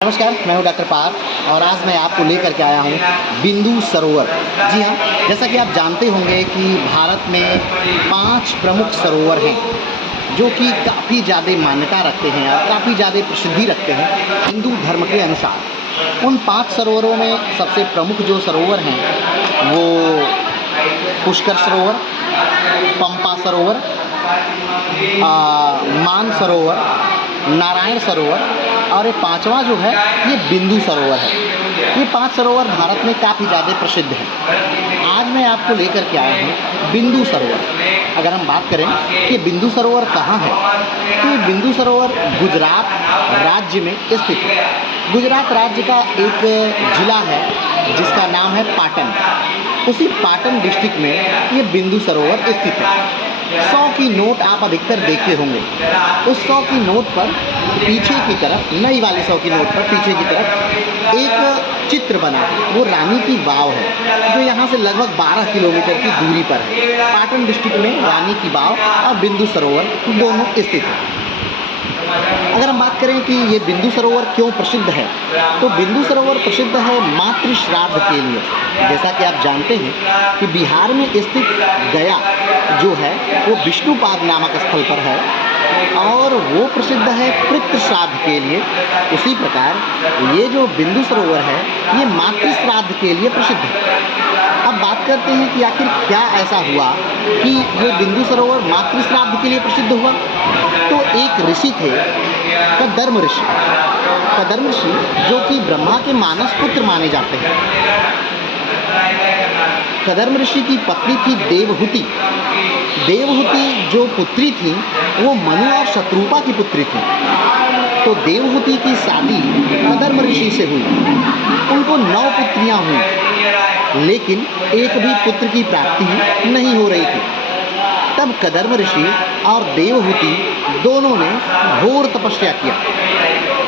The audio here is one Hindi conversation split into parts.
नमस्कार, मैं हूं डॉक्टर पार्थ और आज मैं आपको लेकर के आया हूं बिंदु सरोवर। जी हाँ, जैसा कि आप जानते होंगे कि भारत में 5 प्रमुख सरोवर हैं, जो कि काफ़ी ज़्यादा मान्यता रखते हैं और काफ़ी ज़्यादा प्रसिद्धि रखते हैं हिंदू धर्म के अनुसार। उन 5 सरोवरों में सबसे प्रमुख जो सरोवर हैं, वो पुष्कर सरोवर, पंपा सरोवर, मान सरोवर, नारायण सरोवर और ये 5वां जो है ये बिंदु सरोवर है। ये 5 सरोवर भारत में काफ़ी ज़्यादा प्रसिद्ध हैं। आज मैं आपको लेकर के आया हूँ बिंदु सरोवर। अगर हम बात करें कि बिंदु सरोवर कहाँ है, तो ये बिंदु सरोवर गुजरात राज्य में स्थित है। गुजरात राज्य का एक ज़िला है जिसका नाम है पाटन। उसी पाटन डिस्ट्रिक्ट में ये बिंदु सरोवर स्थित है। 100 की नोट आप अधिकतर देखे होंगे। उस 100 की नोट पर पीछे की तरफ, नई वाली 100 की नोट पर पीछे की तरफ एक चित्र बना है, वो रानी की वाव है, जो यहाँ से लगभग 12 किलोमीटर की दूरी पर है। पाटन डिस्ट्रिक्ट में रानी की वाव और बिंदु सरोवर दोनों स्थित हैं। अगर हम बात करें कि ये बिंदु सरोवर क्यों प्रसिद्ध है, तो बिंदु सरोवर प्रसिद्ध है मातृ श्राद्ध के लिए। जैसा कि आप जानते हैं कि बिहार में स्थित गया जो है वो विष्णुपाद नामक स्थल पर है और वो प्रसिद्ध है पितृ श्राद्ध के लिए। उसी प्रकार ये जो बिंदु सरोवर है ये मातृ श्राद्ध के लिए प्रसिद्ध है। अब बात करते हैं कि आखिर क्या ऐसा हुआ कि ये बिंदु सरोवर मातृ श्राद्ध के लिए प्रसिद्ध हुआ। तो एक ऋषि थे कदर्म ऋषि। कदर्म ऋषि जो कि ब्रह्मा के मानस पुत्र माने जाते हैं। कदर्म ऋषि की पत्नी थी देवहूति। देवहूति जो पुत्री थी वो मनु और शत्रुपा की पुत्री थी। तो देवहूति की शादी कदर्म ऋषि से हुई। उनको 9 पुत्रियां हुई, लेकिन एक भी पुत्र की प्राप्ति नहीं हो रही थी। तब कदर्म ऋषि और देवहूति दोनों ने घोर तपस्या किया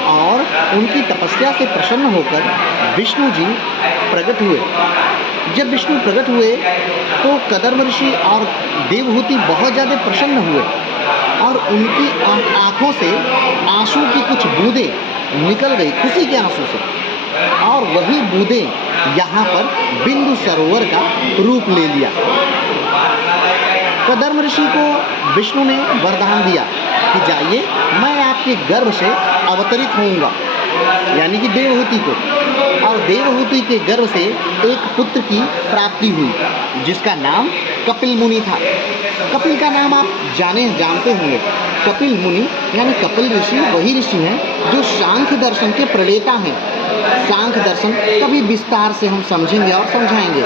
और उनकी तपस्या से प्रसन्न होकर विष्णु जी प्रकट हुए। जब विष्णु प्रकट हुए तो कदर्म ऋषि और देवहूति बहुत ज़्यादा प्रसन्न हुए और उनकी आँखों से आंसू की कुछ बूंदें निकल गई, खुशी के आंसू से, और वही बूंदें यहाँ पर बिंदु सरोवर का रूप ले लिया। कदर्म ऋषि को विष्णु ने वरदान दिया कि जाइए, मैं आपके गर्भ से अवतरित होऊंगा, यानी कि देवहूति को, और देवहूति के गर्भ से एक पुत्र की प्राप्ति हुई जिसका नाम कपिल मुनि था। कपिल का नाम आप जानते होंगे। कपिल मुनि यानी कपिल ऋषि वही ऋषि हैं जो सांख्य दर्शन के प्रणेता हैं। सांख्य दर्शन कभी विस्तार से हम समझेंगे और समझाएंगे,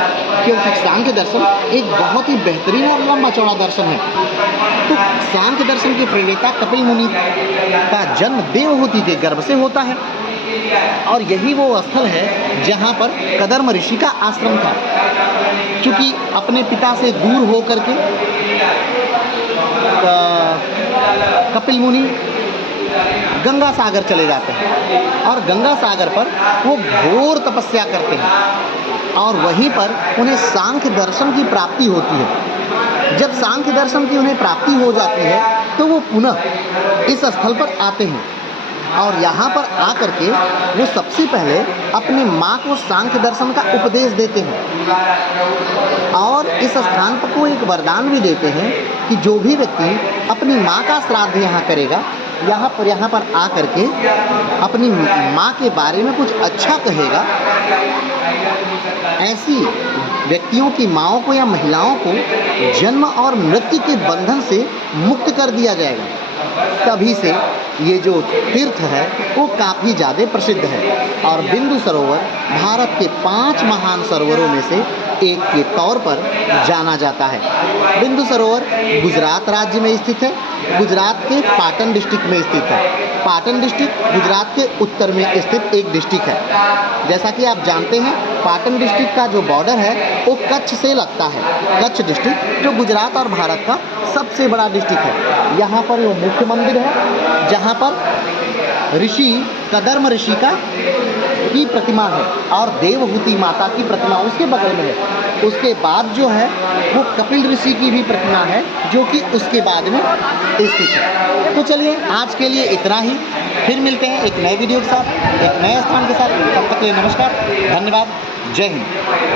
क्योंकि सांख्य दर्शन एक बहुत ही बेहतरीन और लंबा चौड़ा दर्शन है। तो सांख्य दर्शन के प्रणेता कपिल मुनि का जन्म देवहूति के गर्भ से होता है और यही वो स्थल है जहाँ पर कदर्म ऋषि का आश्रम था। क्योंकि अपने पिता से दूर होकर के कपिल मुनि गंगा सागर चले जाते हैं और गंगा सागर पर वो घोर तपस्या करते हैं और वहीं पर उन्हें सांख्य दर्शन की प्राप्ति होती है। जब सांख्य दर्शन की उन्हें प्राप्ति हो जाती है तो वो पुनः इस स्थल पर आते हैं और यहाँ पर आकर के वो सबसे पहले अपनी माँ को सांख्य दर्शन का उपदेश देते हैं और इस स्थान पर को एक वरदान भी देते हैं कि जो भी व्यक्ति अपनी माँ का श्राद्ध यहाँ करेगा, यहाँ पर आकर के अपनी माँ के बारे में कुछ अच्छा कहेगा, ऐसी व्यक्तियों की माँओं को या महिलाओं को जन्म और मृत्यु के बंधन से मुक्त कर दिया जाएगा। तभी से ये जो तीर्थ है वो काफ़ी ज़्यादा प्रसिद्ध है और बिंदु सरोवर भारत के 5 महान सरोवरों में से एक के तौर पर जाना जाता है। बिंदु सरोवर गुजरात राज्य में स्थित है। गुजरात के पाटन डिस्ट्रिक्ट में स्थित है। पाटन डिस्ट्रिक्ट गुजरात के उत्तर में स्थित एक डिस्ट्रिक्ट है। जैसा कि आप जानते हैं, पाटन डिस्ट्रिक्ट का जो बॉर्डर है वो कच्छ से लगता है। कच्छ डिस्ट्रिक्ट जो गुजरात और भारत का सबसे बड़ा डिस्ट्रिक्ट है। यहाँ पर वो मुख्य मंदिर है जहाँ पर ऋषि कदर्म ऋषि की प्रतिमा है और देवहूति माता की प्रतिमा उसके बगल में है। उसके बाद जो है वो कपिल ऋषि की भी प्रतिमा है जो कि उसके बाद में स्थित है। तो चलिए आज के लिए इतना ही। फिर मिलते हैं एक नए वीडियो के साथ, एक नए स्थान के साथ। तब तक के लिए नमस्कार, धन्यवाद, जय हिंद।